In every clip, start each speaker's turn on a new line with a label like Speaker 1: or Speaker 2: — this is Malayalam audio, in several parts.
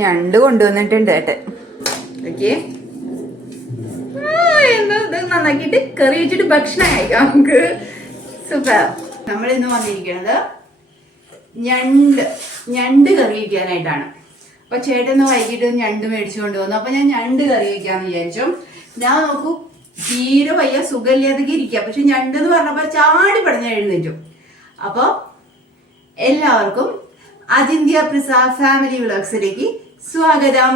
Speaker 1: ഞണ്ട് കൊണ്ടുവന്നിട്ടുണ്ട് ഏട്ടൻ. ഓക്കെ. നന്നാക്കിട്ട് കറി വെച്ചിട്ട് ഭക്ഷണം നമുക്ക് സൂപ്പർ. നമ്മൾ ഇന്ന് വന്നിരിക്കുന്നത് ഞണ്ട് ഞണ്ട് കറി വയ്ക്കാനായിട്ടാണ് അപ്പൊ ചേട്ടൻ വൈകിട്ട് ഞണ്ട് മേടിച്ചു കൊണ്ടുവന്നു. അപ്പൊ ഞാൻ ഞണ്ട് കറി വയ്ക്കാന്ന് വിചാരിച്ചു. ഞാൻ നോക്കൂ തീരെ വയ്യ സുഖമില്ലാതൊക്കെ ഇരിക്കുക പക്ഷെ ഞണ്ട് എന്ന് പറഞ്ഞപ്പോ ചാടി പടഞ്ഞ എഴുന്നേറ്റു. അപ്പൊ എല്ലാവർക്കും അജിന്ത്യ പ്രസാദ് ഫാമിലി വ്ളോഗ്സിലേക്ക് സ്വാഗതം.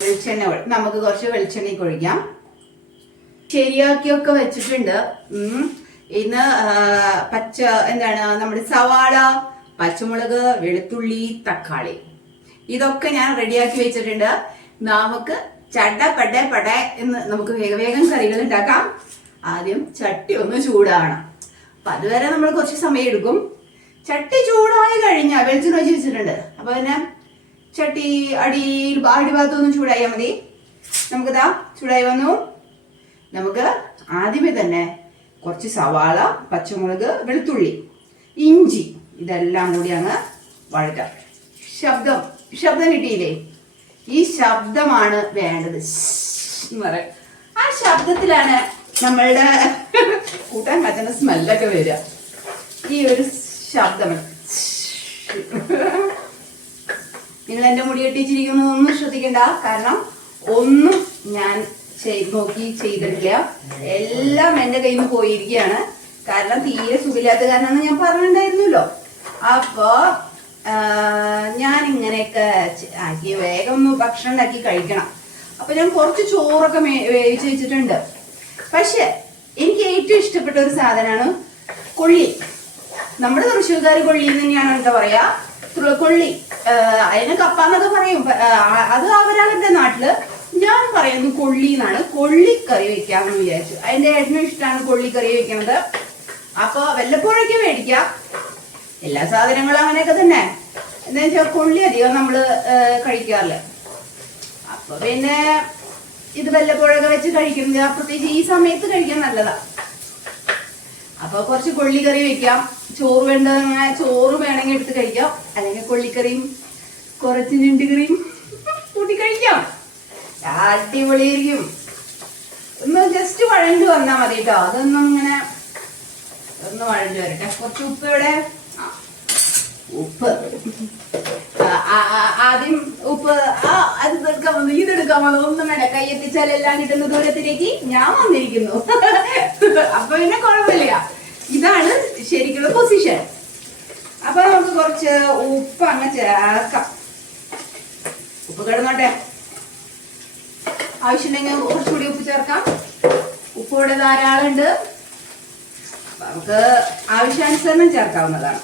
Speaker 1: വെളിച്ചെണ്ണ നമുക്ക് കുറച്ച് വെളിച്ചെണ്ണ ഒഴിക്കാം. ശരിയാക്കിയൊക്കെ വെച്ചിട്ടുണ്ട്. ഇന്ന് പച്ച എന്താണ് നമ്മുടെ സവാള പച്ചമുളക് വെളുത്തുള്ളി തക്കാളി. ഇതൊക്കെ ഞാൻ റെഡിയാക്കി വെച്ചിട്ടുണ്ട്. നമുക്ക് ചട പട പട എന്ന് നമുക്ക് വേഗം വേഗം കറികൾ ഉണ്ടാക്കാം. ആദ്യം ചട്ടി ഒന്ന് ചൂടാവണം. അപ്പൊ അതുവരെ നമ്മൾ കുറച്ച് സമയം എടുക്കും. ചട്ടി ചൂടായി കഴിഞ്ഞാൽ വെളിച്ചെണ്ണ വെച്ച് വെച്ചിട്ടുണ്ട്. അപ്പൊ പിന്നെ ചട്ടി അടിയിൽ അടിഭാഗത്തൊന്നും ചൂടായാൽ മതി. നമുക്കിതാ ചൂടായി വന്നു. നമുക്ക് ആദ്യമേ തന്നെ കുറച്ച് സവാള പച്ചമുളക് വെളുത്തുള്ളി ഇഞ്ചി ഇതെല്ലാം കൂടി അങ്ങ് വഴറ്റാം. ശബ്ദം ശബ്ദം കിട്ടിയില്ലേ? ഈ ശബ്ദമാണ് വേണ്ടത്. എന്ന് ആ ശബ്ദത്തിലാണ് നമ്മളുടെ കൂട്ടാൻ പറ്റുന്ന സ്മെല്ലൊക്കെ വരിക. ഈ ഒരു ശബ്ദമാണ് നിങ്ങൾ എന്റെ മുടി കെട്ടിച്ചിരിക്കുന്നതൊന്നും ശ്രദ്ധിക്കണ്ട. കാരണം ഒന്നും ഞാൻ നോക്കി ചെയ്തിട്ടില്ല. എല്ലാം എന്റെ കയ്യിൽ നിന്ന് പോയിരിക്കുകയാണ്. കാരണം തീരെ സുഖമില്ലാത്ത കാരണം ഞാൻ പറഞ്ഞിട്ടുണ്ടായിരുന്നല്ലോ. അപ്പോ ഞാൻ ഇങ്ങനെയൊക്കെ ആക്കി വേഗം ഒന്ന് ഭക്ഷണം ഉണ്ടാക്കി കഴിക്കണം. അപ്പൊ ഞാൻ കുറച്ച് ചോറൊക്കെ വേവിച്ച് വെച്ചിട്ടുണ്ട്. പക്ഷെ എനിക്ക് ഏറ്റവും ഇഷ്ടപ്പെട്ട ഒരു സാധനമാണ് കൊള്ളി. നമ്മുടെ തൃശ്ശൂർക്കാർ കൊള്ളി എന്ന് തന്നെയാണ് എന്താ പറയാ? കൊള്ളി. അതിന് കപ്പ എന്നൊക്കെ പറയും. അത് അവരവരുടെ നാട്ടിൽ ഞാൻ പറയുന്നത് കൊള്ളി എന്നാണ്. കൊള്ളിക്കറി കറി വെക്കാമെന്ന് വിചാരിച്ചു. അതിന്റെ ഏട്ടനും ഇഷ്ടമാണ് കൊള്ളിക്കറി വെക്കുന്നത്. അപ്പൊ വല്ലപ്പോഴൊക്കെ മേടിക്കാം. എല്ലാ സാധനങ്ങളും അങ്ങനെയൊക്കെ തന്നെ. എന്താ വെച്ചാൽ കൊള്ളി അധികം നമ്മൾ കഴിക്കാറില്ല. അപ്പൊ പിന്നെ ഇത് വല്ലപ്പോഴൊക്കെ വെച്ച് കഴിക്കുന്നത്. പ്രത്യേകിച്ച് ഈ സമയത്ത് കഴിക്കാൻ നല്ലതാ. അപ്പൊ കുറച്ച് കൊള്ളിക്കറി വെക്കാം. ചോറ് വേണ്ട ചോറ് വേണമെങ്കിൽ എടുത്ത് കഴിക്കാം. അല്ലെങ്കിൽ കൊള്ളിക്കറിയും കുറച്ച് ഞണ്ടിക്കറിയും കൂട്ടി കഴിക്കാം. അടിപൊളിയായിരിക്കും. ഒന്ന് ജസ്റ്റ് വഴണ്ട് വന്നാൽ മതി കേട്ടോ അതൊന്നും ഇങ്ങനെ ഒന്ന് വഴണ്ട് വരട്ടെ. കുറച്ച് ഉപ്പ് ഇവിടെ ഉപ്പ്. ആദ്യം ഉപ്പ്. ആ അത് തീർക്കാൻ വന്നു. ഇത് എടുക്കാൻ വന്നു. ഒന്നും വേണ്ട. കൈ എത്തിച്ചാൽ എല്ലാം കിട്ടുന്ന ദൂരത്തിലേക്ക് ഞാൻ വന്നിരിക്കുന്നു. അപ്പൊ പിന്നെ കുഴപ്പമില്ല. ഇതാണ് ശരിക്കുള്ള പൊസിഷൻ അപ്പൊ നമുക്ക് കുറച്ച് ഉപ്പ് അങ്ങ് ചേർക്കാം. ഉപ്പ് കിടന്നോട്ടെ. ആവശ്യമുണ്ടെങ്കിൽ കുറച്ചുകൂടി ഉപ്പ് ചേർക്കാം. ഉപ്പ് ഇവിടെ ധാരാളം ഉണ്ട് നമുക്ക് ആവശ്യാനുസരണം ചേർക്കാവുന്നതാണ്.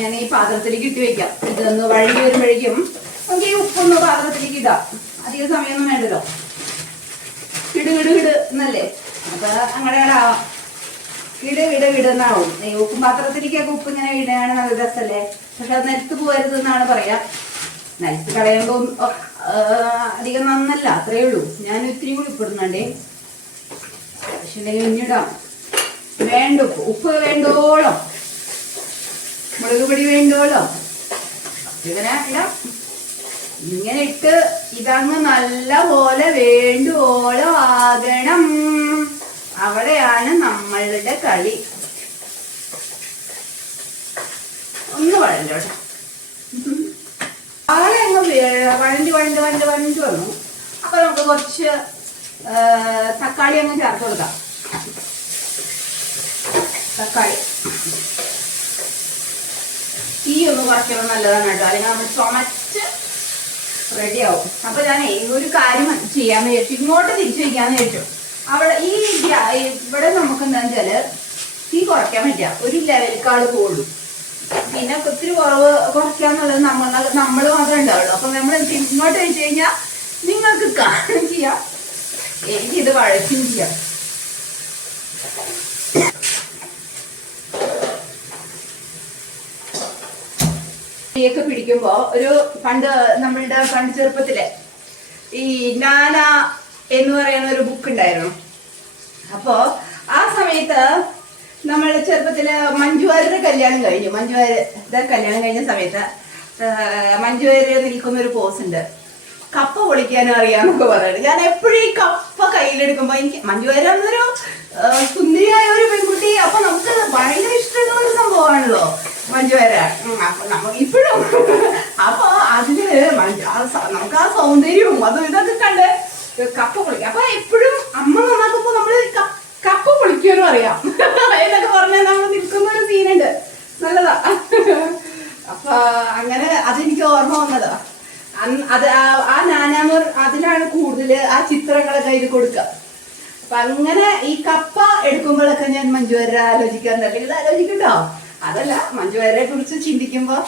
Speaker 1: ഞാൻ ഈ പാത്രത്തിലേക്ക് ഇട്ട് വെക്കാം. ഇതൊന്ന് വഴി വരുമ്പോഴേക്കും നമുക്ക് ഈ ഉപ്പൊന്ന് പാത്രത്തിലേക്ക് ഇടാം. അധിക സമയമൊന്നും വേണ്ടല്ലോ. ഇട് എന്നല്ലേ? അപ്പൊ അങ്ങനെ ഇട ഇട് ഇട് ഇട് എന്നാവും ഈ ഉപ്പും പാത്രത്തിലേക്കൊക്കെ ഉപ്പ് ഇങ്ങനെ ഇടുകയാണ് നല്ല രസമല്ലേ പക്ഷെ അത് നിലത്ത് പോകരുത് എന്നാണ് പറയാ. നിലത്ത് കളയുമ്പോൾ അധികം നന്നല്ല അത്രേ ഉള്ളൂ. ഞാൻ ഇത്തിരി കൂടി ഉപ്പ് ഇടുന്നുണ്ടേ. പക്ഷെ ഇഞ്ഞിടാം. വേണ്ട ഉപ്പ്. ഉപ്പ് വേണ്ടോളം. മുളക് പൊടി വേണ്ടോളോ. ഇങ്ങനെ ഇടാം. ഇങ്ങനെ ഇട്ട് ഇതങ്ങ് നല്ല പോലെ വേണ്ടുവോളം ആകണം. അവിടെയാണ് നമ്മളുടെ കളി. ഒന്ന് വഴഞ്ഞോട്ടെ ആളെ അങ്ങ് വഴണ്ടി വഴണ്ട് വഴണ്ട് വഴണ്ട് വന്നു. അപ്പൊ നമുക്ക് കുറച്ച് തക്കാളി അങ്ങ് ചേർത്ത് കൊടുക്കാം. തക്കാളി. തീ ഒന്ന് കുറയ്ക്കണം നല്ലതാണ് കേട്ടോ. അല്ലെങ്കിൽ നമ്മൾ ചുമച്ച് റെഡിയാവും അപ്പൊ ഞാൻ ഒരു കാര്യം ചെയ്യാന്ന് വിചാരിച്ചു ഇങ്ങോട്ട് തിരിച്ചു വയ്ക്കാന്ന് വിചാരിച്ചു. അവിടെ ഈ ഇവിടെ നമുക്ക് എന്താന്ന് വെച്ചാൽ തീ കുറയ്ക്കാൻ പറ്റില്ല. ഒരു ലെവലിക്കാൾ പോകുള്ളൂ പിന്നെ ഒത്തിരി കുറവ് കുറയ്ക്കാന്നുള്ളത് നമ്മൾ നമ്മൾ മാത്രമേ ഉണ്ടാവുള്ളൂ. അപ്പൊ നമ്മൾ ഇങ്ങോട്ട് വെച്ച് കഴിഞ്ഞാൽ നിങ്ങൾക്ക് കാണുകയും ചെയ്യാം. എനിക്കിത് വഴക്കും ചെയ്യാം. ഒക്കെ പിടിക്കുമ്പോ ഒരു പണ്ട് നമ്മളുടെ പണ്ട് ചെറുപ്പത്തിലെ ഈ നാന എന്ന് പറയുന്ന ഒരു ബുക്ക് ഉണ്ടായിരുന്നു. അപ്പോ ആ സമയത്ത് നമ്മൾ ചെറുപ്പത്തിൽ മഞ്ജുവാരുടെ കല്യാണം കഴിഞ്ഞു. മഞ്ജുവാരുടെ കല്യാണം കഴിഞ്ഞ സമയത്ത് മഞ്ജുവാര് നിൽക്കുന്ന ഒരു പോസ് ഉണ്ട്. കപ്പ പൊളിക്കാനും അറിയാന്നൊക്കെ പറയുന്നത് ഞാൻ എപ്പോഴും ഈ കപ്പ കയ്യിലെടുക്കുമ്പോ എനിക്ക് മഞ്ജുവാര എന്നൊരു സുന്ദരിയായ ഒരു പെൺകുട്ടി. അപ്പൊ നമുക്ക് ഭയങ്കര ഇഷ്ടമുള്ള ഒരു സംഭവമാണല്ലോ മഞ്ജുവാര ഇപ്പോഴും. അപ്പൊ അതിൽ നമുക്ക് ആ സൗന്ദര്യവും അതും ഇതൊക്കെ കണ്ട് കപ്പ പൊളിക്കുക അപ്പൊ എപ്പോഴും അമ്മ നന്നാക്കുമ്പോ നമ്മൾ കപ്പ് പൊളിക്കുമെന്നും പറയാം എന്നൊക്കെ പറഞ്ഞാൽ നമ്മൾ നിൽക്കുന്ന ഒരു സീനുണ്ട് നല്ലതാ. അപ്പൊ അങ്ങനെ അതെനിക്ക് ഓർമ്മ വന്നതാ. അത് ആ- നാനാമർ അതിലാണ് കൂടുതൽ ആ ചിത്രങ്ങളൊക്കെ ഇത് കൊടുക്കുക അപ്പൊ അങ്ങനെ ഈ കപ്പ എടുക്കുമ്പോഴൊക്കെ ഞാൻ മഞ്ജുവരെ ആലോചിക്കാറുണ്ട് ഇത് ആലോചിക്കട്ടോ. അതല്ല മഞ്ജുവരെ കുറിച്ച് ചിന്തിക്കുമ്പോ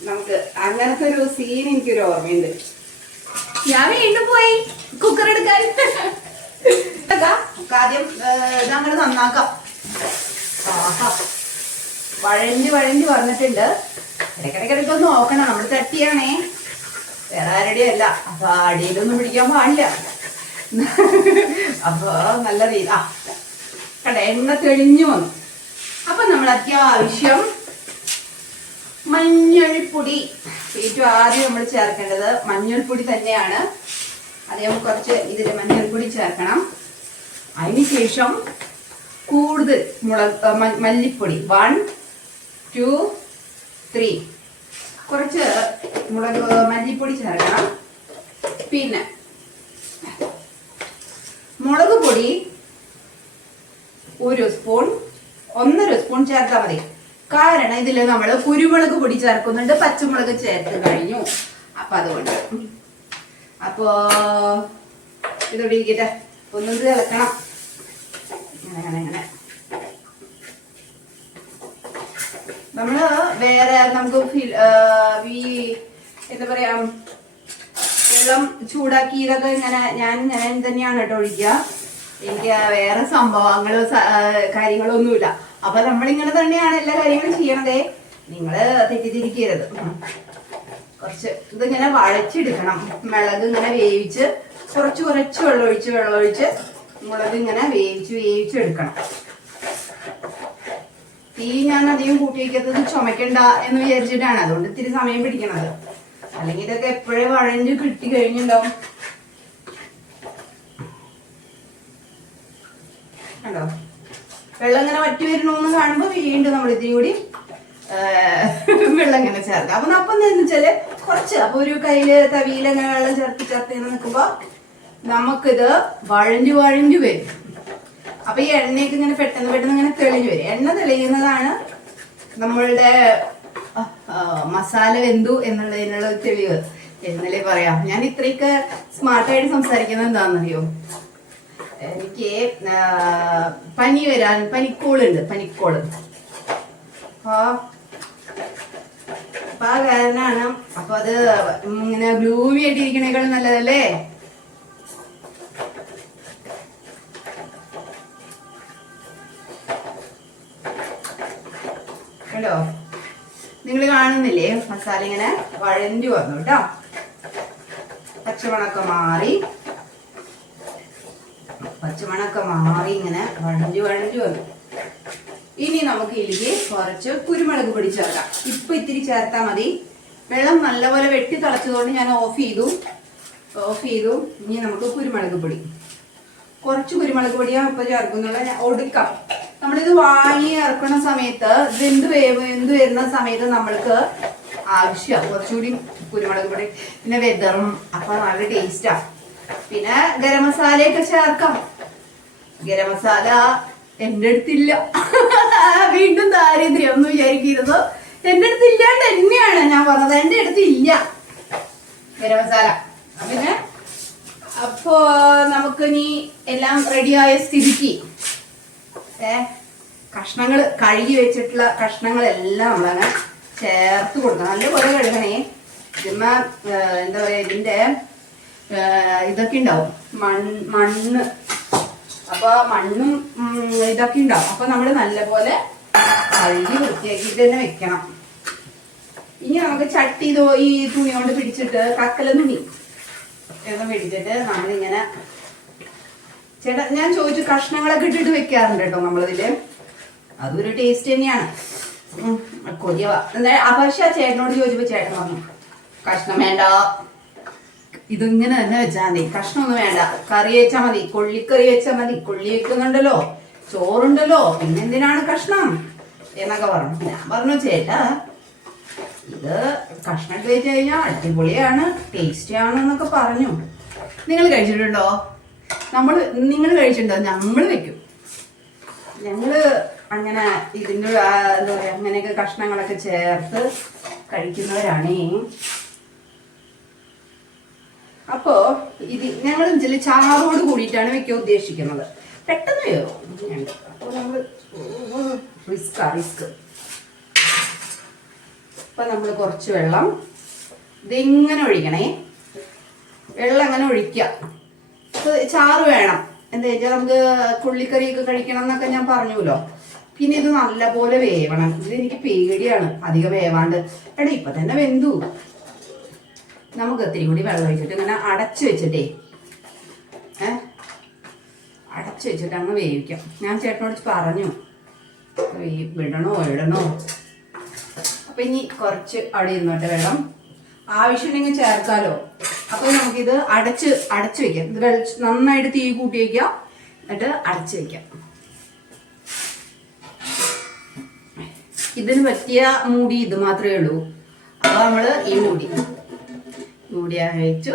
Speaker 1: നമുക്ക് അങ്ങനത്തെ ഒരു സീൻ എനിക്കൊരു ഓർമ്മയുണ്ട്. ഞാൻ വീണ്ടും പോയി. കുക്കർ എടുക്കാൻ. ആദ്യം ഇതങ്ങനെ നന്നാക്കാം. വഴഞ്ഞ് വഴഞ്ഞ് വന്നിട്ടുണ്ട്. ഇടയ്ക്കിടയ്ക്കിടയ്ക്ക് ഒന്ന് നോക്കണം. നമ്മൾ തട്ടിയാണേ. വേറെ ആരുടെയും അല്ല. അപ്പൊ അടിയിലൊന്നും പിടിക്കാൻ പാടില്ല. അപ്പൊ നല്ല രീതി ആ കണ്ട എണ്ണ തെളിഞ്ഞു വന്നു. അപ്പൊ നമ്മൾ അത്യാവശ്യം മഞ്ഞൾപ്പൊടി. ഏറ്റവും ആദ്യം നമ്മൾ ചേർക്കേണ്ടത് മഞ്ഞൾപ്പൊടി തന്നെയാണ്. അതേ കുറച്ച് ഇതിൽ മഞ്ഞൾപ്പൊടി ചേർക്കണം. അതിനുശേഷം കൂടുതൽ മുളക് മല്ലിപ്പൊടി. വൺ ടു ത്രീ കുറച്ച് മുളക് മല്ലിപ്പൊടി ചേർക്കണം. പിന്നെ മുളക് പൊടി ഒരു സ്പൂൺ ഒന്നര സ്പൂൺ ചേർത്താൽ മതി. കാരണം ഇതിൽ നമ്മൾ കുരുമുളക് പൊടി ചേർക്കുന്നുണ്ട് പച്ചമുളക് ചേർത്ത് കഴിഞ്ഞു. അപ്പൊ അതുകൊണ്ട്. അപ്പോ ഇതോടെ ഇരിക്കട്ടെ? ഒന്നും തിളക്കണം. അങ്ങനെ അങ്ങനെ നമ്മൾ വേറെ നമുക്ക് ഈ എന്താ പറയാ വെള്ളം ചൂടാക്കി ഇതൊക്കെ ഇങ്ങനെ ഞാൻ ഞാൻ തന്നെയാണ് കേട്ടോ ഒഴിക്കുക. എനിക്ക് വേറെ സംഭവങ്ങളോ കാര്യങ്ങളോ ഒന്നുമില്ല അപ്പൊ നമ്മളിങ്ങനെ തന്നെയാണ് എല്ലാ കാര്യങ്ങളും ചെയ്യണതേ. നിങ്ങൾ തെറ്റിദ്ധരിക്കരുത്. കുറച്ച് ഇതിങ്ങനെ വഴച്ചെടുക്കണം. മുളക് ഇങ്ങനെ വേവിച്ച് കുറച്ച് കുറച്ച് വെള്ളമൊഴിച്ച് വെള്ളമൊഴിച്ച് മുളക് ഇങ്ങനെ വേവിച്ച് വേവിച്ച് എടുക്കണം തീ ഞാൻ അധികം കൂട്ടി വയ്ക്കാത്തത് ചുമക്കണ്ട എന്ന് വിചാരിച്ചിട്ടാണ്. അതുകൊണ്ട് ഇത്തിരി സമയം പിടിക്കണത്. അല്ലെങ്കിൽ ഇതൊക്കെ എപ്പോഴേ വഴഞ്ഞ് കിട്ടി കഴിഞ്ഞുണ്ടാവും. കണ്ടോ? വെള്ളം ഇങ്ങനെ വറ്റി വരണമെന്ന് കാണുമ്പോൾ വീണ്ടും നമ്മൾ ഇത്തിരി കൂടി വെള്ളം ഇങ്ങനെ ചേർക്കാം. അപ്പൊ അപ്പം എന്താണെന്ന് വെച്ചാൽ കുറച്ച് അപ്പൊ ഒരു കയ്യിൽ തവിയിൽ അങ്ങനെ വെള്ളം ചേർത്ത് ചേർത്ത് നിൽക്കുമ്പോ നമുക്കിത് വഴഞ്ഞു വഴഞ്ഞു വരും. അപ്പൊ ഈ എണ്ണയൊക്കെ ഇങ്ങനെ പെട്ടെന്ന് പെട്ടെന്ന് ഇങ്ങനെ തെളിഞ്ഞു വരും. എണ്ണ തെളിയുന്നതാണ് നമ്മളുടെ മസാല വെന്തു എന്നുള്ളതിനുള്ള തെളിവ്. എന്നല്ലേ പറയാം? ഞാൻ ഇത്രയൊക്കെ സ്മാർട്ടായിട്ട് സംസാരിക്കുന്നത് എന്താണെന്നറിയോ? എനിക്ക് പനി വരാൻ പനിക്കോളുണ്ട് പനിക്കോൾ. അപ്പൊ അപ്പൊ ആ കാരണമാണ്. അപ്പൊ അത് ഇങ്ങനെ ഗ്ലൂമി ആയിട്ടിരിക്കണേക്കാൾ നല്ലതല്ലേ? കണ്ടോ? നിങ്ങൾ കാണുന്നില്ലേ? മസാല ഇങ്ങനെ വഴഞ്ഞു വന്നു കേട്ടോ. പച്ചമണൊക്കെ മാറി. പച്ചമണക്കം മാറി ഇങ്ങനെ വഴഞ്ഞു വഴഞ്ഞു വന്നു. ഇനി നമുക്ക് ഇതിലേക്ക് കുറച്ച് കുരുമുളക് പൊടി ചേർക്കാം. ഇപ്പൊ ഇത്തിരി ചേർത്താൽ മതി. വെള്ളം നല്ലപോലെ വെട്ടി തിളച്ചതുകൊണ്ട് ഞാൻ ഓഫ് ചെയ്തു. ഓഫ് ചെയ്തു. ഇനി നമുക്ക് കുരുമുളക് പൊടി. കുറച്ച് കുരുമുളക് പൊടിയാണ് ഇപ്പൊ ചേർക്കുന്നുള്ള ഒടുക്കാം. നമ്മളിത് വാങ്ങി ഇറക്കുന്ന സമയത്ത് ഇത് എന്ത് വേവ് എന്ത് വരുന്ന സമയത്ത് നമ്മൾക്ക് ആവശ്യമാണ് കുറച്ചുകൂടി കുരുമുളക് പൊടി. പിന്നെ വെതറും. അപ്പൊ നല്ല ടേസ്റ്റാ പിന്നെ ഗരം മസാലയൊക്കെ ചേർക്കാം. ഗരം മസാല എന്റെ അടുത്തില്ല. വീണ്ടും ദാരിദ്ര്യം എന്ന് വിചാരിക്കരുത്. എന്റെ അടുത്ത് ഇല്ലാണ്ട് തന്നെയാണ് ഞാൻ പറഞ്ഞത്. എന്റെ അടുത്ത് ഇല്ല. ഗരം മസാല. പിന്നെ അപ്പോ നമുക്ക് നീ എല്ലാം റെഡിയായ സ്ഥിതിക്ക്. ഏ കഷ്ണങ്ങൾ കഴുകി വെച്ചിട്ടുള്ള കഷ്ണങ്ങളെല്ലാം നമ്മളങ്ങനെ ചേർത്ത് കൊടുക്കണം. നല്ലപോലെ കഴുകണേ. ജമ്മ എന്താ പറയാ ഇതിന്റെ ഇതൊക്കെ ഉണ്ടാവും. മൺ മണ്ണ് അപ്പൊ മണ്ണും ഇതൊക്കെ ഉണ്ടാവും. അപ്പൊ നമ്മൾ നല്ലപോലെ കഴുകി വൃത്തിയാക്കിയിട്ട് തന്നെ വെക്കണം. ഇനി നമുക്ക് ചട്ടി ഇതോ ഈ തുണി കൊണ്ട് പിടിച്ചിട്ട് കക്കല തുണി എന്ന് പിടിച്ചിട്ട് നമ്മളിങ്ങനെ ചേട്ടാ ഞാൻ ചോദിച്ചു കഷ്ണങ്ങളൊക്കെ ഇട്ടിട്ട് വെക്കാറുണ്ട് കേട്ടോ നമ്മളിതിൽ. അതൊരു ടേസ്റ്റ് തന്നെയാണ്. കൊതിയവ. എന്താ അപക്ഷ ചേട്ടനോട് ചോദിച്ചപ്പോ ചേട്ടൻ പറഞ്ഞു കഷ്ണം വേണ്ട. ഇതിങ്ങനെ തന്നെ വെച്ചാൽ മതി. കഷ്ണമൊന്നും വേണ്ട. കറി വെച്ചാൽ മതി. കൊള്ളിക്കറി വെച്ചാൽ മതി. കൊള്ളി വെക്കുന്നുണ്ടല്ലോ. ചോറുണ്ടല്ലോ. പിന്നെന്തിനാണ് കഷ്ണം? എന്നൊക്കെ പറഞ്ഞു. ഞാൻ പറഞ്ഞു ചേട്ടാ ഇത് കഷ്ണം വെച്ച് കഴിഞ്ഞാൽ അടിപൊളിയാണ് ടേസ്റ്റി ആണ് എന്നൊക്കെ പറഞ്ഞു. നിങ്ങൾ കഴിച്ചിട്ടുണ്ടോ? നമ്മൾ നിങ്ങൾ കഴിച്ചിട്ടുണ്ടോ? നമ്മൾ വെക്കും. ഞങ്ങൾ അങ്ങനെ ഇതിന്റെ എന്താ പറയാ അങ്ങനെയൊക്കെ കഷ്ണങ്ങളൊക്കെ ചേർത്ത് കഴിക്കുന്നവരാണേ. അപ്പോ ഇത് ഞങ്ങൾ ഇതിൽ ചാറോട് കൂടിയിട്ടാണ് വെക്കാൻ ഉദ്ദേശിക്കുന്നത്. പെട്ടെന്ന് കയറും. അപ്പോൾ നമ്മൾ റിസ്ക്. അപ്പൊ നമ്മൾ കുറച്ച് വെള്ളം ഇതിങ്ങനെ ഒഴിക്കണേ. വെള്ളം അങ്ങനെ ഒഴിക്കുക അപ്പൊ ചാറ് വേണം. എന്താ വെച്ചാൽ നമുക്ക് പുള്ളിക്കറിയൊക്കെ കഴിക്കണം എന്നൊക്കെ ഞാൻ പറഞ്ഞുല്ലോ പിന്നെ ഇത് നല്ലപോലെ വേവണം. ഇത് എനിക്ക് പേടിയാണ്. അധികം വേവാണ്ട്. എടാ ഇപ്പൊ തന്നെ വെന്തു. നമുക്ക് ഒത്തിരി കൂടി വെള്ളം ഒഴിച്ചിട്ട് ഇങ്ങനെ അടച്ചു വെച്ചിട്ടേ ഏ? അടച്ചു വെച്ചിട്ട് അങ്ങ് വേവിക്കാം. ഞാൻ ചേട്ടനോട് പറഞ്ഞു വിടണോ ഇടണോ? അപ്പൊ ഇനി കുറച്ച് അവിടെ ഇരുന്നോട്ടെ വെള്ളം. ആവശ്യമുണ്ടെങ്കിൽ ചേർക്കാലോ. അപ്പൊ നമുക്കിത് അടച്ച് അടച്ചു വെക്കാം. ഇത് നന്നായിട്ട് തീ കൂട്ടി വെക്കാം എന്നിട്ട് അടച്ചു വെക്കാം. ഇതിന് പറ്റിയ മൂടി ഇത് മാത്രമേ ഉള്ളൂ. അപ്പൊ നമ്മൾ ഈ മൂടി മൂടിയാ വെച്ചു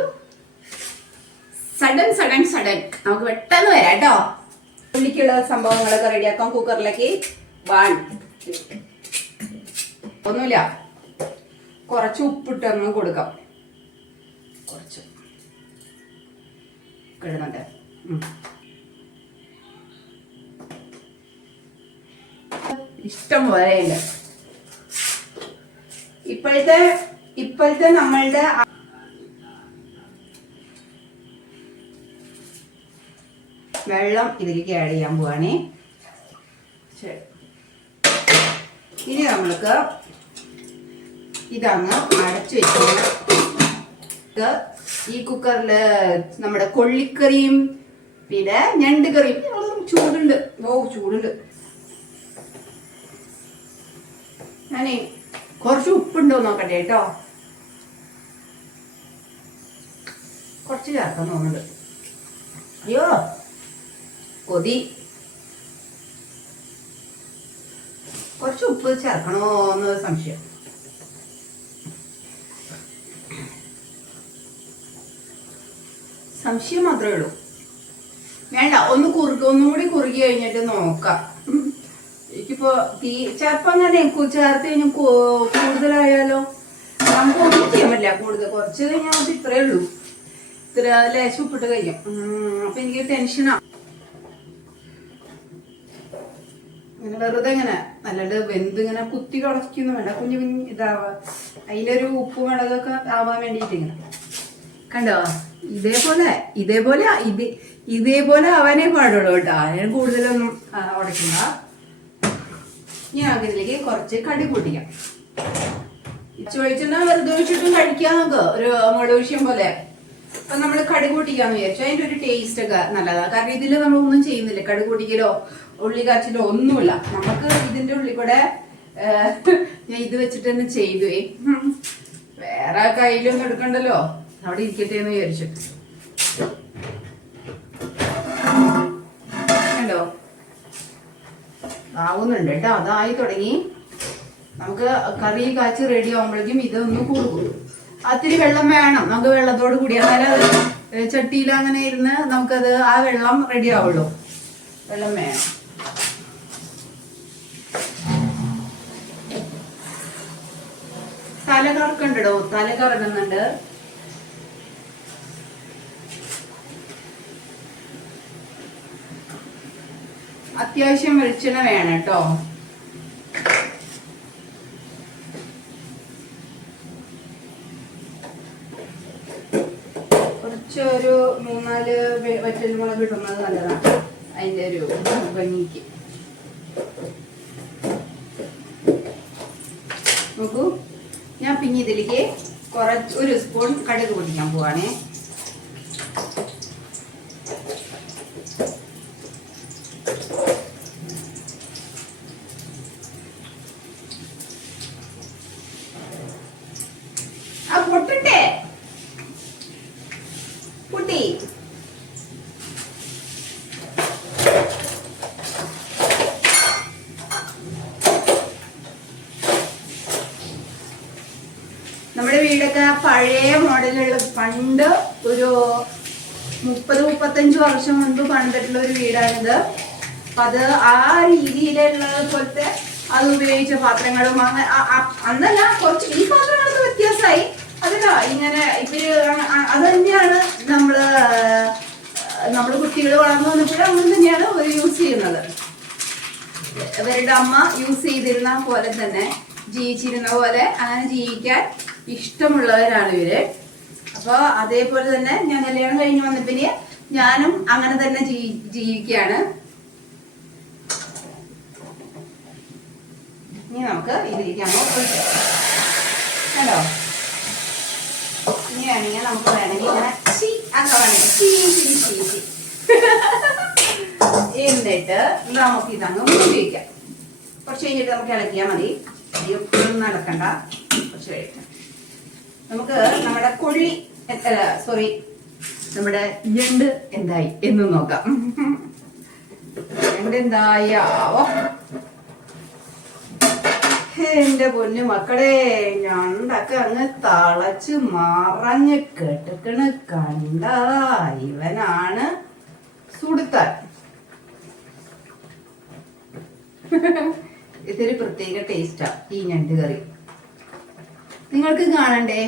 Speaker 1: സഡൻ സഡൻ സഡൻ നമുക്ക് പെട്ടെന്ന് വരാം കേട്ടോ. ഉള്ളിക്കുള്ള സംഭവങ്ങളൊക്കെ റെഡിയാക്കാം കുക്കറിലേക്ക്. വൺ ഒന്നുമില്ല. കുറച്ച് ഉപ്പിട്ടൊന്ന് കൊടുക്കാം. കുറച്ച്. കിടന്നുണ്ട് ഇഷ്ടം പോലെയുണ്ട് ഇപ്പോഴത്തെ ഇപ്പോഴത്തെ നമ്മളുടെ വെള്ളം ഇതിലേക്ക് ആഡ് ചെയ്യാൻ പോവാണേ. ഇനി നമ്മൾക്ക് ഇതങ്ങ് അടച്ചു വെച്ച് ഈ കുക്കറിൽ നമ്മുടെ കൊള്ളിക്കറിയും പിന്നെ ഞണ്ട് കറിയും. ചൂടുണ്ട്. ഓ ചൂടുണ്ട്. ഞാനേ കുറച്ച് ഉപ്പുണ്ടോ നോക്കട്ടെ കേട്ടോ. കുറച്ച് ചേർക്കാൻ തോന്നുന്നുണ്ട്. അയ്യോ. കൊതി കുറച്ച് ഉപ്പ് ചേർക്കണോ എന്ന് സംശയം. സംശയം മാത്രമേ ഉള്ളൂ. വേണ്ട ഒന്ന് കുറുക ഒന്നും കൂടി കുറുകി കഴിഞ്ഞിട്ട് നോക്കാം. എനിക്കിപ്പോ തീ ചിലപ്പോ കു- ചേർത്ത് കഴിഞ്ഞാൽ കൂടുതലായാലോ? നമുക്ക് ഒന്നും ചെയ്യാൻ പറ്റില്ല കൂടുതൽ. കുറച്ച് കഴിഞ്ഞാൽ അത് ഇത്രയേ ഉള്ളൂ. ഇത്ര ലേശം ഉപ്പിട്ട് കഴിയും അപ്പൊ എനിക്ക് ടെൻഷനാ ഇങ്ങനെ വെറുതെ ഇങ്ങനെ നല്ലത് വെന്ത് ഇങ്ങനെ കുത്തി കുടയ്ക്കൊന്നും വേണ്ട. കുഞ്ഞു കുഞ്ഞു ഇതാവാ. അതിലൊരു ഉപ്പ് മുളകൊക്കെ ആവാൻ വേണ്ടിയിട്ട് ഇങ്ങനെ. കണ്ടോ? ഇതേപോലെ ഇതേപോലെ ഇത് ഇതേപോലെ ആവാനേ പാടുള്ളൂ കേട്ടോ. ഞാൻ കൂടുതലൊന്നും ഉടയ്ക്കണ്ട ഇനി നമുക്ക് ഇതിലേക്ക് കുറച്ച് കടി പൊട്ടിക്കാം. ചോദിച്ചെന്നാ വെറുതെ ഒഴിച്ചിട്ടും കഴിക്കാം നമുക്ക്. ഒരു മുളകുശ്യം പോലെ. അപ്പൊ നമ്മൾ കടുക് പൊട്ടിക്കാന്ന് വിചാരിച്ചു. അതിന്റെ ഒരു ടേസ്റ്റ് ഒക്കെ നല്ലതാണ് കാരണം ഇതിൽ നമ്മൾ ഒന്നും ചെയ്യുന്നില്ല. കടുക് പൊട്ടിക്കലോ ഉള്ളി കാച്ചിലോ ഒന്നുമില്ല. നമുക്ക് ഇതിന്റെ ഉള്ളി കൂടെ ഞാൻ ഇത് വെച്ചിട്ട് തന്നെ ചെയ്തു. വേറെ കയ്യിലൊന്നും എടുക്കണ്ടല്ലോ. അവിടെ ഇരിക്കട്ടെ എന്ന് വിചാരിച്ചു. കണ്ടോ? ആവുന്നുണ്ട് കേട്ടോ. അതായി തുടങ്ങി. നമുക്ക് കറി കാച്ചി റെഡി ആവുമ്പോഴേക്കും ഇതൊന്ന് കൊടുക്കും അത്തിരി വെള്ളം വേണം. നമുക്ക് വെള്ളത്തോട് കൂടി. അത് ചട്ടിയിൽ അങ്ങനെ ഇരുന്ന് നമുക്കത് ആ വെള്ളം റെഡി ആവുള്ളൂ. വെള്ളം വേണം. തല കറക്കണ്ടോ തല കറങ്ങുന്നുണ്ട് അത്യാവശ്യം വെളിച്ചെണ്ണ വേണം കേട്ടോ. കുറച്ചൊരു മൂന്നാൽ വെ- വറ്റൽ മുളക് ഇടുന്നത് നല്ലതാണ് അതിന്റെ ഒരു ഭംഗിക്ക്. നോക്കൂ. ഞാൻ പിന്നെ ഇതിലേക്ക് കുറച്ച് ഒരു സ്പൂൺ കടുക് പൊടിക്കാൻ പോവാണേ. നമ്മുടെ വീടൊക്കെ പഴയ മോഡലുള്ള പണ്ട് ഒരു മുപ്പത് മുപ്പത്തഞ്ച് വർഷം മുൻപ് പണിതിട്ടുള്ള ഒരു വീടാണിത്. അപ്പൊ അത് ആ രീതിയിലുള്ള പോലത്തെ അത് ഉപയോഗിച്ച പാത്രങ്ങളും അങ്ങനെ അന്നല്ല കുറച്ച് ഈ പാത്രങ്ങളൊക്കെ വ്യത്യാസമായി അതല്ല ഇങ്ങനെ ഇപ്പൊ അത് തന്നെയാണ് നമ്മൾ നമ്മൾ കുട്ടികൾ വളർന്നു വന്നപ്പോഴും അങ്ങനെ തന്നെയാണ് അവർ യൂസ് ചെയ്യുന്നത്. അവരുടെ അമ്മ യൂസ് ചെയ്തിരുന്ന പോലെ തന്നെ ജീവിച്ചിരുന്ന പോലെ അങ്ങനെ ജീവിക്കാൻ ഇഷ്ടമുള്ളവരാണ് ഇവർ. അപ്പൊ അതേപോലെ തന്നെ ഞാൻ കല്യാണം കഴിഞ്ഞ് വന്നപ്പിന് ഞാനും അങ്ങനെ തന്നെ ജീവി- ജീവിക്കുകയാണ്. ഇനി നമുക്ക് ഇതിലേക്ക് അങ്ങ് ഇനി വേണമെങ്കിൽ നമുക്ക് വേണമെങ്കിൽ ഇങ്ങനെ ചീ അങ്ങനെ ചീ ചീ ചീ ചീ. എന്നിട്ട് നമുക്ക് ഇതങ്ങ് ഉപയോഗിക്കാം കുറച്ച് കഴിഞ്ഞിട്ട് നമുക്ക് ഇളക്കിയാൽ മതി. എപ്പോഴും നടക്കണ്ട. കുറച്ച് കഴിക്കാം നമുക്ക് നമ്മുടെ കൊള്ളി സോറി നമ്മുടെ ഞണ്ട് എന്തായി എന്ന് നോക്കാം. ഞണ്ട് എന്തായാവോ എന്റെ പൊന്നു മക്കളെ ഞണ്ടൊക്കെ അങ്ങ് തളച്ച് മറഞ്ഞ് കെട്ടുക്കണ് കണ്ട ഇവനാണ് സുടുത്താൻ. ഇതൊരു പ്രത്യേക ടേസ്റ്റാ ഈ ഞണ്ട് കറി. നിങ്ങൾക്ക് കാണണ്ടേ?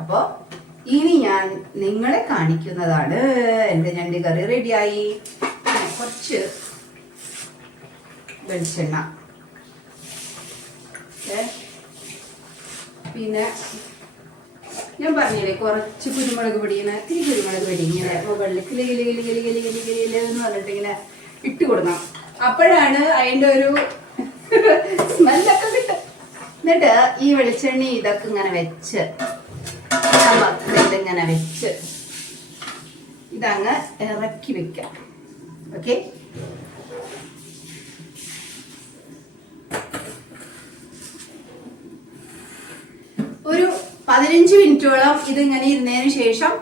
Speaker 1: അപ്പോൾ ഇനി ഞാൻ നിങ്ങളെ കാണിക്കുന്നതാണ്. ഞാൻ ഞണ്ട് കറി റെഡിയായി. കുറച്ച് വെളിച്ചെണ്ണ. പിന്നെ ഞാൻ പറഞ്ഞില്ലേ കുറച്ച് കുരുമുളക് പൊടിയിങ്ങനെ ഇത്തിരി കുരുമുളക് പൊടി ഇങ്ങനെ മുകളിൽ കിലി കിലി കിലി കിലി കിലി കിലി കിലി എന്ന് പറഞ്ഞിട്ട് ഇങ്ങനെ ഇട്ട് കൊടുക്കണം. അപ്പോഴാണ് അതിന്റെ ഒരു സ്മെല്ലൊക്കെ കിട്ടും. എന്നിട്ട് ഈ വെളിച്ചെണ്ണി ഇതൊക്കെ ഇങ്ങനെ വെച്ച് ഇതിങ്ങനെ വെച്ച് ഇതങ്ങ് ഇറക്കി വെക്കാം. ഓക്കെ? ഒരു പതിനഞ്ച് മിനിറ്റോളം ഇതിങ്ങനെ ഇരുന്നതിന് ശേഷം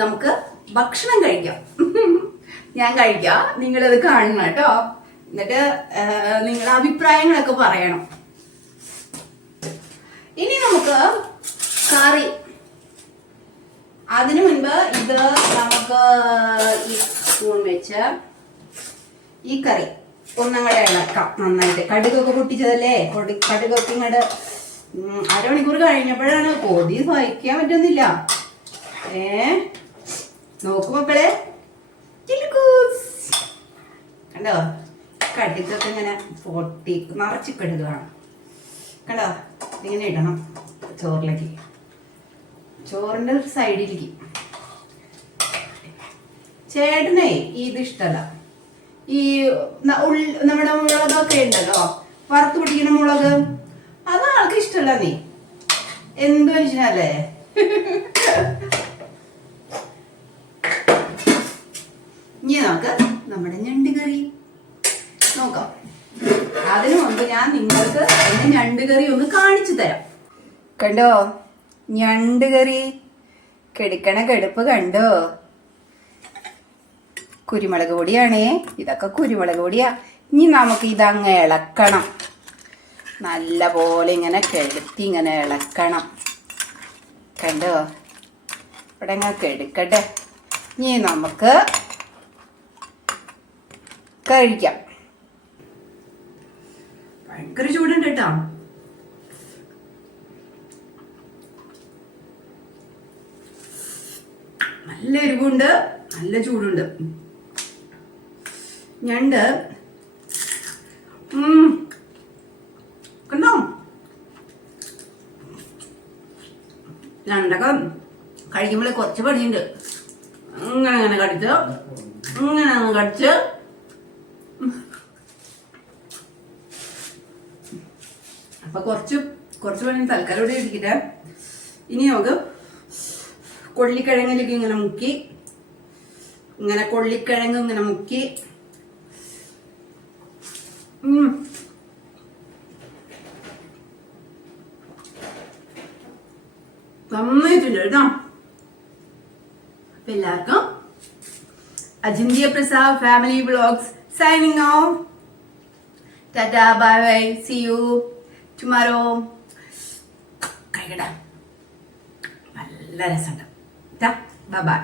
Speaker 1: നമുക്ക് ഭക്ഷണം കഴിക്കാം. ഞാൻ കഴിക്കാം. നിങ്ങളത് കാണണം കേട്ടോ. എന്നിട്ട് നിങ്ങളുടെ അഭിപ്രായങ്ങളൊക്കെ പറയണം. ഇനി നമുക്ക് കറി അതിനു മുൻപ് ഇത് നമുക്ക് ഈ സ്പൂൺ വെച്ച് ഈ കറി ഒന്നങ്ങടെ ഇളക്കാം നന്നായിട്ട്. കടുകൊക്കെ പൊട്ടിച്ചതല്ലേ? കൊടി- കടുകൊക്കെ ഇങ്ങോട്ട് അരമണിക്കൂർ കഴിഞ്ഞപ്പോഴാണ് കൊതി സഹിക്കാൻ പറ്റുന്നില്ല. ഏ? നോക്കു മക്കളെ. കണ്ടോ? കടുകൊക്കെ ഇങ്ങനെ പൊട്ടി നിറച്ച് കണ്ടോ? ഇങ്ങനെ ഇടണം ചോറിലേക്ക്. ചോറിന്റെ ഒരു സൈഡിലേക്ക്. ചേട്ടനെ ഇത് ഇഷ്ടല്ല. ഈ നമ്മുടെ മുളകൊക്കെ ഉണ്ടല്ലോ വറുത്ത് പിടിക്കണ മുളക് അത് ആൾക്ക് ഇഷ്ടല്ല നീ. എന്ത് മനുഷ്യനല്ലേ? ഇനി നമുക്ക് നമ്മുടെ ഞണ്ട് കറി നോക്കാം. അതിനു മുമ്പ് ഞാൻ നിങ്ങൾക്ക് എന്റെ ഞണ്ട് കറി ഒന്ന് കാണിച്ചു തരാം. കണ്ടോ? ഞണ്ട് കറി. കെടുക്കണ കെടുപ്പ് കണ്ടോ? കുരുമുളക് പൊടിയാണേ. ഇതൊക്കെ കുരുമുളക് പൊടിയാ. ഇനി നമുക്ക് ഇതങ്ങ് ഇളക്കണം. നല്ല പോലെ ഇങ്ങനെ കെടുത്തി ഇങ്ങനെ ഇളക്കണം. കണ്ടോ? ഇവിടെ ഇങ്ങനെ കെടുക്കട്ടെ. ഇനി നമുക്ക് കഴിക്കാം. ഭയങ്കര ചൂടുണ്ട് കേട്ടോ. നല്ല എരിവുണ്ട് നല്ല ചൂടുണ്ട്. ഞണ്ട്. കണ്ടോ? ഞണ്ടൊക്കെ കഴിക്കുമ്പോൾ കുറച്ച് പണിയുണ്ട്. അങ്ങനെ അങ്ങനെ കടിച്ച് അങ്ങനെ അങ്ങ് കടിച്ച്. അപ്പൊ കുറച്ച് കുറച്ച് പണി തൽക്കാലം ഇവിടെ ഇരിക്കട്ടെ. ഇനി നമുക്ക് കൊള്ളിക്കിഴങ്ങിലേക്ക് ഇങ്ങനെ മുക്കി. ഇങ്ങനെ കൊള്ളിക്കിഴങ്ങ് ഇങ്ങനെ മുക്കി. നന്നായിട്ടുണ്ട് കേട്ടോ. എല്ലാവർക്കും അജിന്ത്യ Prasad family vlogs signing off tata bye bye see you tomorrow കൈകട
Speaker 2: നല്ല രസമുണ്ട്. ബൈ